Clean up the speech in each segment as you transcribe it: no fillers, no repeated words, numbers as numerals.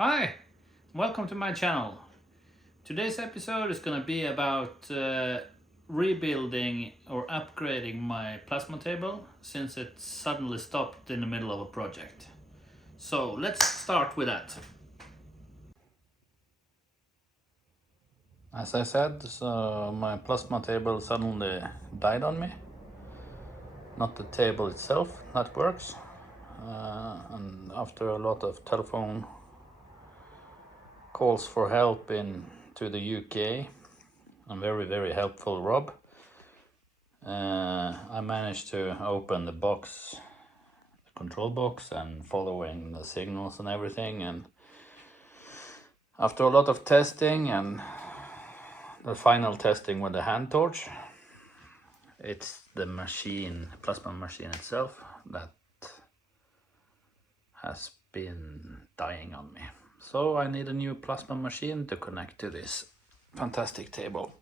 Hi, welcome to my channel. Today's episode is gonna be about rebuilding or upgrading my plasma table since it suddenly stopped in the middle of a project. So let's start with that. As I said, so my plasma table suddenly died on me. Not the table itself, that works. And after a lot of telephone calls for help to the UK, and very helpful Rob, I managed to open the box, the control box, and following the signals and everything. And after a lot of testing and the final testing with the hand torch, it's the machine, plasma machine itself, that has been dying on me. So I need a new plasma machine to connect to this fantastic table.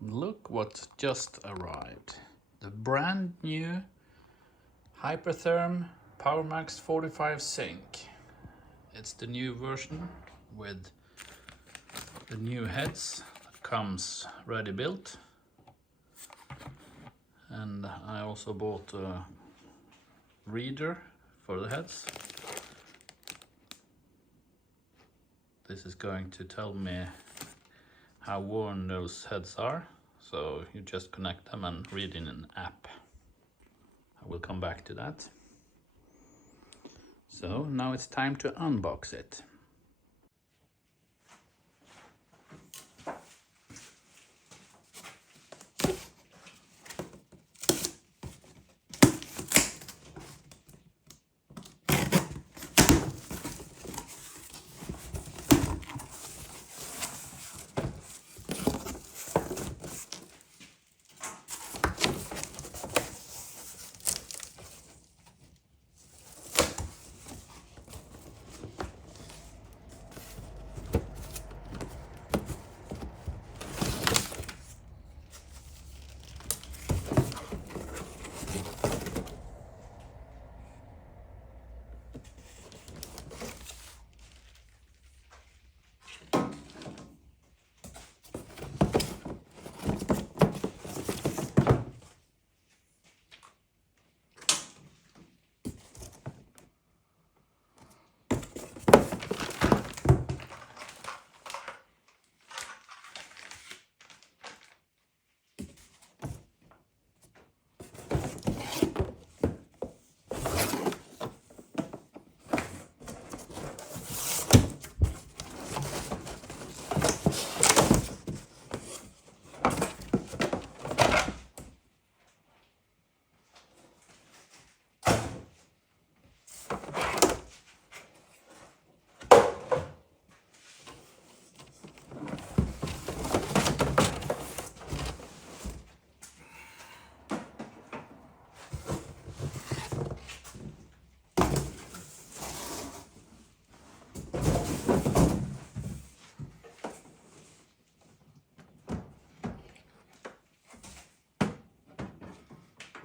Look what just arrived. The brand new Hypertherm Powermax45 SYNC. It's the new version with the new heads that comes ready built. And I also bought a reader for the heads. This is going to tell me how worn those heads are. So you just connect them and read in an app. I will come back to that. So now it's time to unbox it.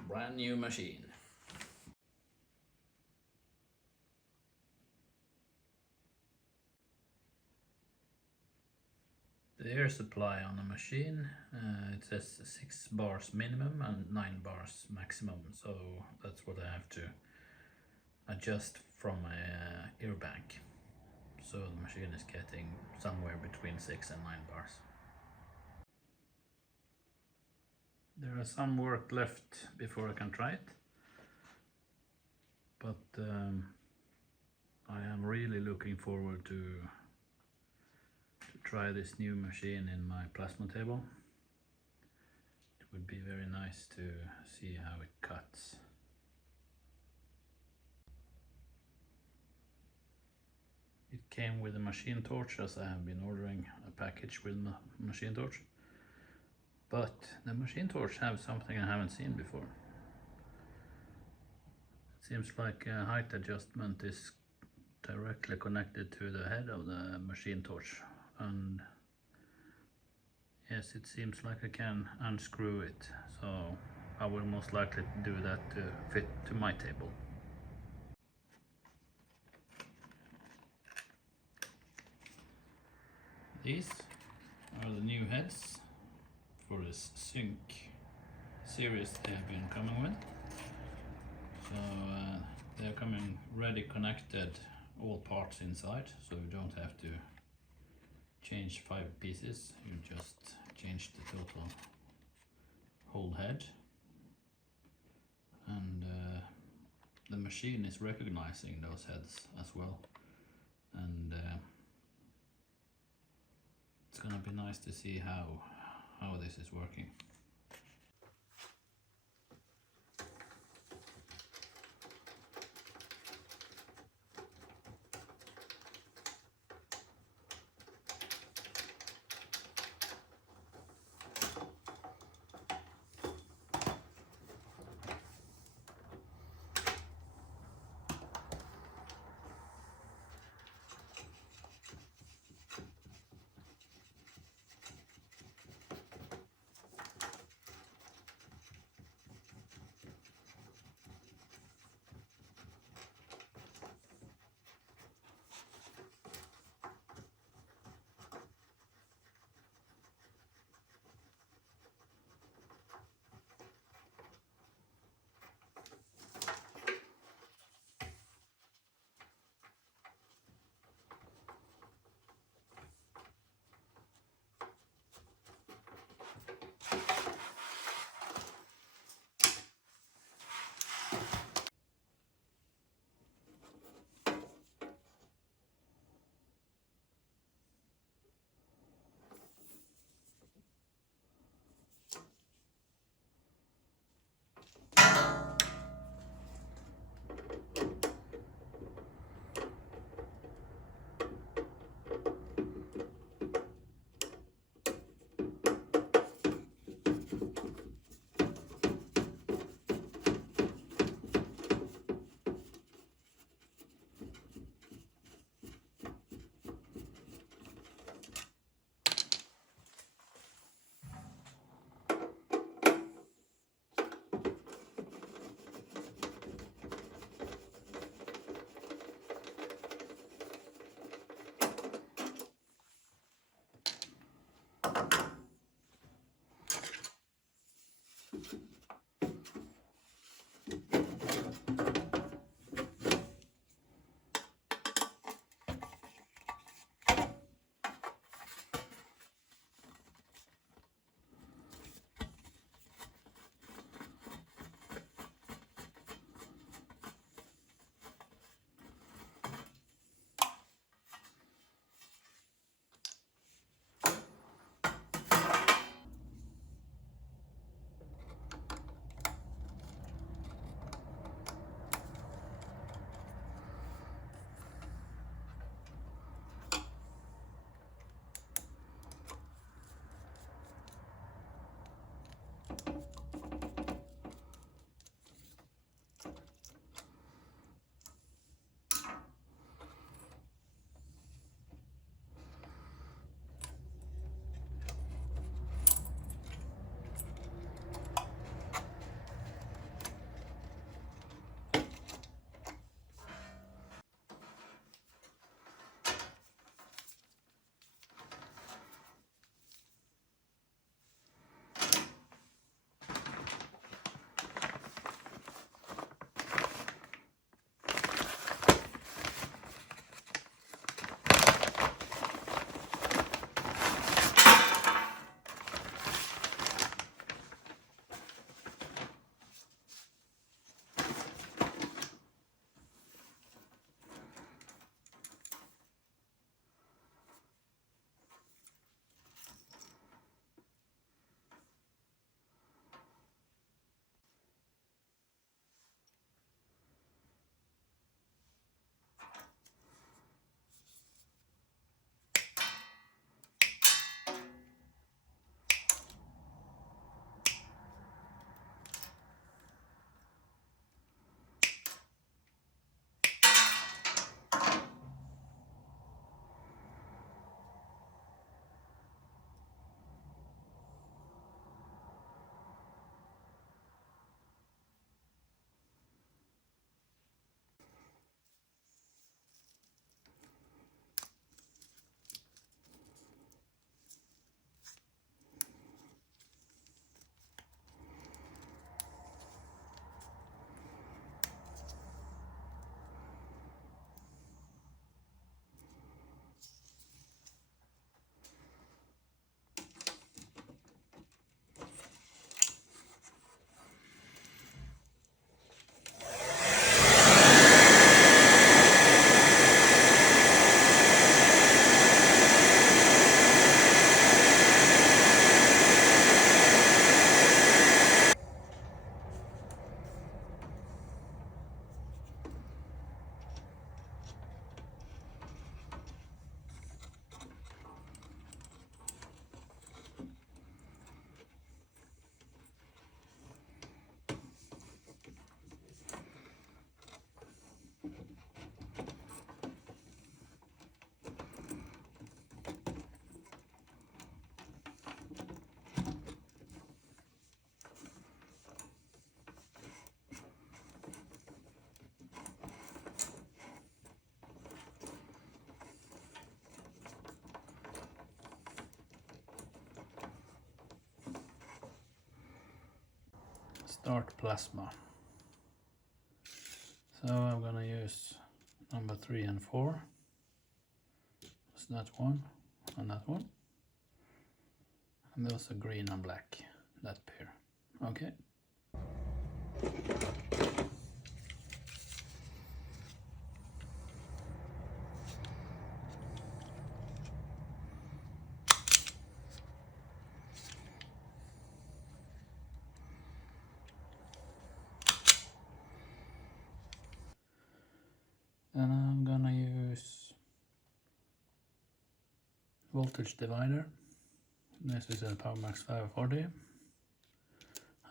Brand new machine. The air supply on the machine, it says 6 bars minimum and 9 bars maximum, so that's what I have to adjust from my air bank. So the machine is getting somewhere between 6 and 9 bars. There is some work left before I can try it, but I am really looking forward to try this new machine in my plasma table. It would be very nice to see how it cuts. It came with a machine torch, as I have been ordering a package with a machine torch. But the machine torch has something I haven't seen before. It seems like a height adjustment is directly connected to the head of the machine torch, and yes, it seems like I can unscrew it, so I will most likely do that to fit to my table. These are the new heads for this SYNC series they have been coming with. So they're coming ready connected, all parts inside, so you don't have to change 5 pieces, you just change the total whole head. And the machine is recognizing those heads as well, and it's gonna be nice to see how this is working. start plasma. So I'm gonna use number 3 and 4. It's that one and that one. And those are green and black, that pair. Okay. Then I'm gonna use voltage divider. This is a Powermax45 SYNC.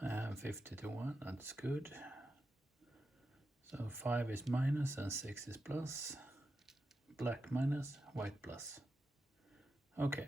I have 50 to 1, that's good. So 5 is minus and 6 is plus. Black minus, white plus. Okay.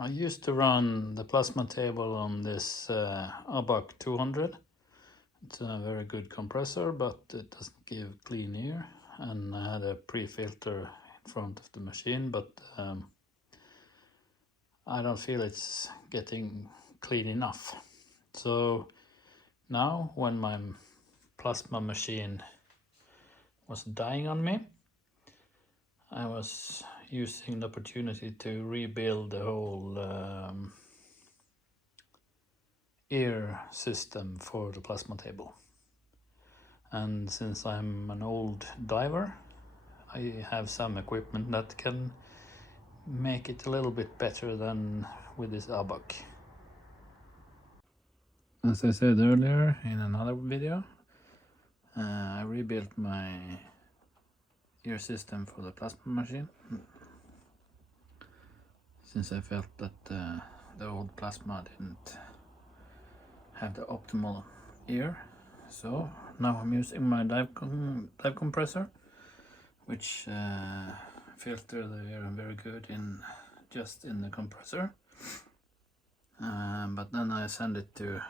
I used to run the plasma table on this ABAC 200. It's a very good compressor, but it doesn't give clean air. And I had a pre-filter in front of the machine, but I don't feel it's getting clean enough. So now when my plasma machine was dying on me, I was using the opportunity to rebuild the whole air system for the plasma table. And since I'm an old diver, I have some equipment that can make it a little bit better than with this ABAC. As I said earlier in another video, I rebuilt my air system for the plasma machine, since I felt that the old plasma didn't have the optimal air. So now I'm using my dive compressor, which filter the air very good just in the compressor. But then I send it to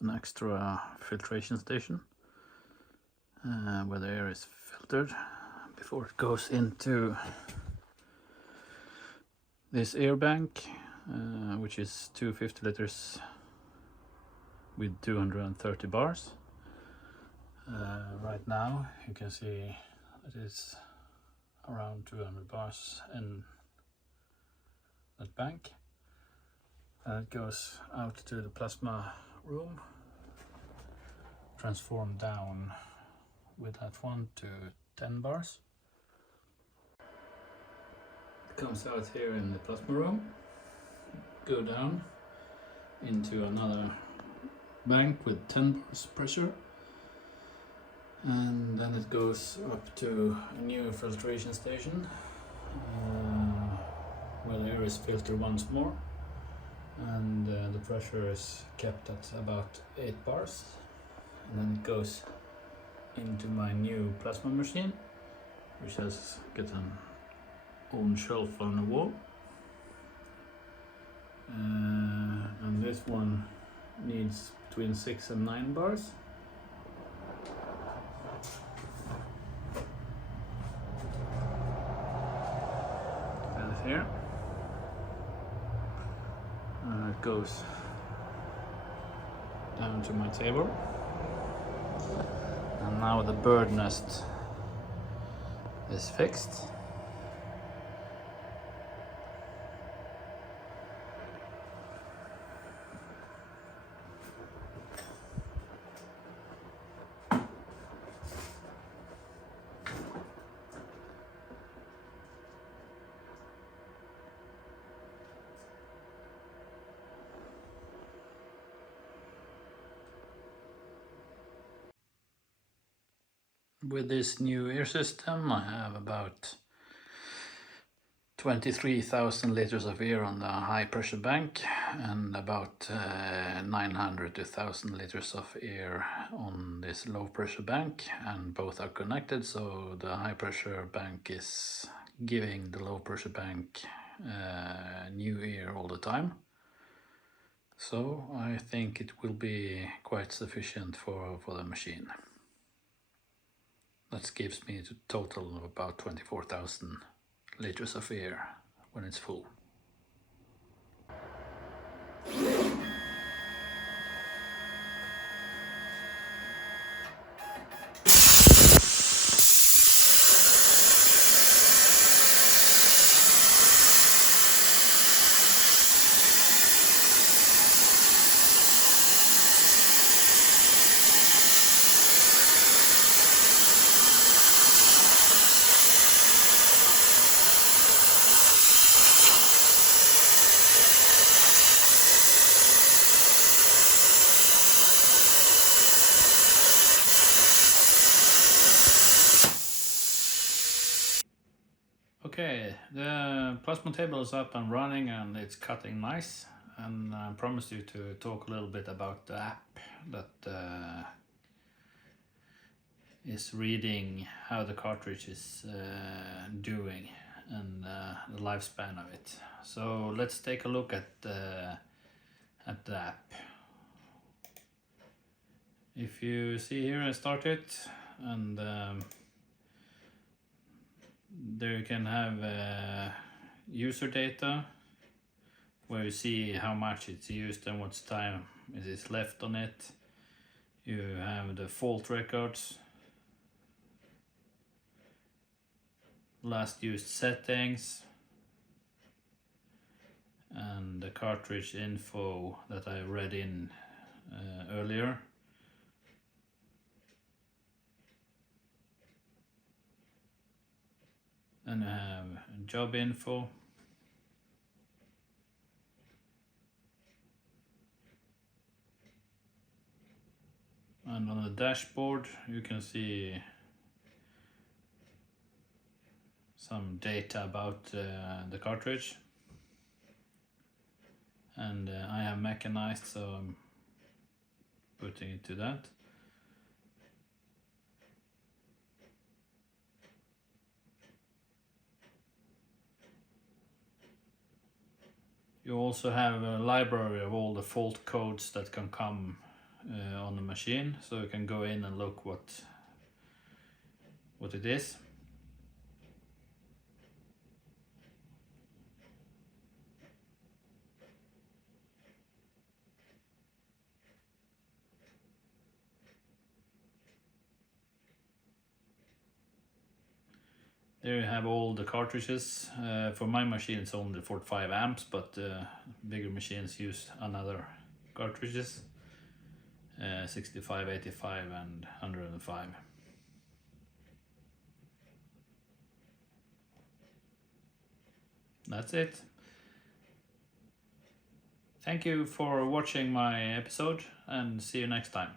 an extra filtration station where the air is filtered before it goes into this air bank, which is 250 liters with 230 bars. Right now you can see it is around 200 bars in that bank, and it goes out to the plasma room, transformed down with that one to 10 bars. It comes out here in the plasma room, go down into another bank with 10 bars pressure, and then it goes up to a new filtration station where the air is filtered once more, and the pressure is kept at about 8 bars, and then it goes into my new plasma machine, which has got an own shelf on the wall, and this one needs between 6 and 9 bars. That is here. And it goes down to my table. And now the bird nest is fixed. With this new air system, I have about 23,000 liters of air on the high pressure bank and about 900 to 1,000 liters of air on this low pressure bank, and both are connected, so the high pressure bank is giving the low pressure bank new air all the time. So I think it will be quite sufficient for the machine. That gives me a total of about 24,000 liters of air when it's full. Okay, the plasma table is up and running and it's cutting nice, and I promised you to talk a little bit about the app that is reading how the cartridge is doing, and the lifespan of it. So let's take a look at the app. If you see here, I start it, and there you can have user data, where you see how much it's used and what's time is left on it. You have the fault records, last used settings, and the cartridge info that I read in earlier. Then I have job info. And on the dashboard you can see some data about the cartridge. And I have mechanized, so I'm putting it to that. You also have a library of all the fault codes that can come on the machine, so you can go in and look what it is. There you have all the cartridges. For my machine it's only 45 amps, but bigger machines use another cartridges, 65, 85 and 105. That's it. Thank you for watching my episode, and see you next time.